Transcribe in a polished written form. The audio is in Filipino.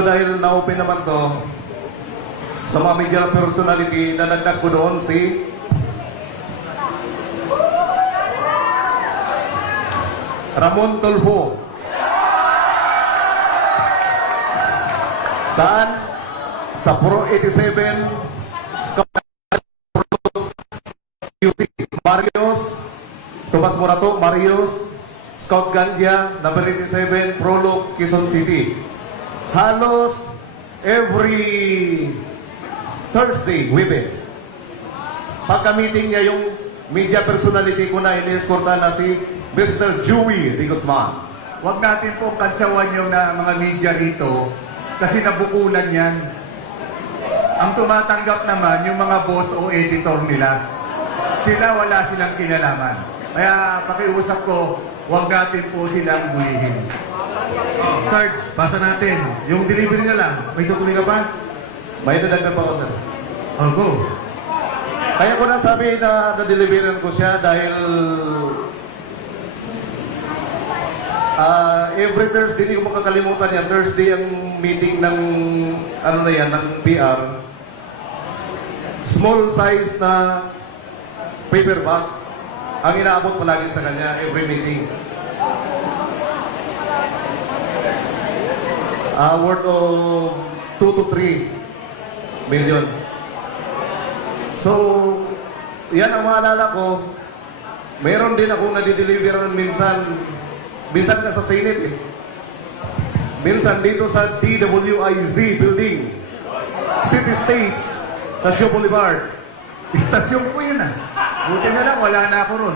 Dahil na-open naman to, sa mga media personality, nalagdag ko doon si Ramon Tulfo. Saan? Sa Pro 87, UC Marios, Tomas Morato, Marios, Scout Gandia, number 87, Prologue, Quezon City. Halos every Thursday, Webes. Pagka-meeting niya yung media personality ko na ini-escorta na si Mr. Joey de Guzman. Huwag natin po kantsawan yung mga media rito kasi nabukulan yan. Ang tumatanggap naman yung mga boss o editor nila. Sila wala silang kinalaman. Kaya pakiusap ko, huwag natin po silang bulihin. Sarge, pasa natin. Yung delivery na lang, may tutuloy ka pa? May nadagdag pa ko, sir. Oh, go. Kaya ko na sabi na na-deliveran ko siya dahil every Thursday, hindi ko makakalimutan yan. Thursday ang meeting ng ano na yan, ng PR. Small size na paper bag ang inaabot palagi sa kanya every meeting. Worth of 2 to 3 million. So, yan ang maalala ko. Meron din akong nadideliveran minsan ka sa Senate eh. Minsan dito sa DWIZ building, City States, Tasio Boulevard. Istasyon po yun ah. Buti na lang, wala na ako ron.